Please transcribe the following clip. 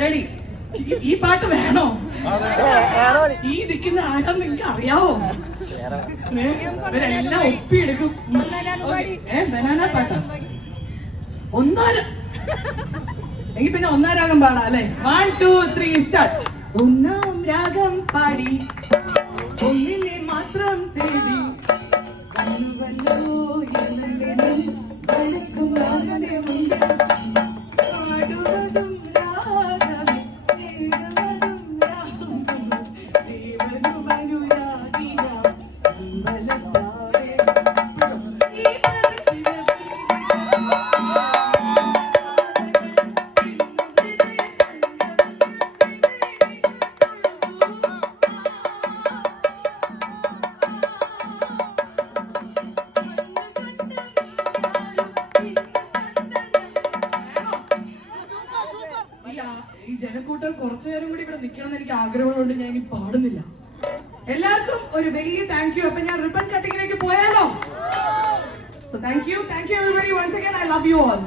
Ready? ഈ പാട്ട് വേണോ? ഈ നിൽക്കുന്ന ആരാന്ന് നിങ്ങൾക്ക് അറിയാവോ? ഇവരെല്ലാം ഒപ്പിയെടുക്കും. ബനാന പാട്ടാ? എങ്കിൽ പിന്നെ ഒന്നാം രാഗം പാടാം അല്ലെ? 1 2 3 സ്റ്റാർട്ട്. ഒന്നാം രാഗം പാടി ഒന്നിനെ മാത്രം തേടി കണ്ണുവല്ലോ എന്നല്ലേ വഴക്കും രാഗമുണ്ട് പാടുവതും രാഗമേ തേടുവതും രാഗമേ ജീവനുമനുരാഗിയ അമ്പലത്താവേ ഈ ഈ ജനക്കൂട്ടം കുറച്ചു നേരം കൂടി ഇവിടെ നിൽക്കണം എന്ന് എനിക്ക് ആഗ്രഹമുണ്ട്. ഞാൻ ഇനി പാടുന്നില്ല. എല്ലാവർക്കും ഒരു വലിയ താങ്ക് യു. അപ്പൊ ഞാൻ റിബൺ കട്ടിങ്ങിലേക്ക് പോയാലോ? So thank you everybody. Once again I love you all.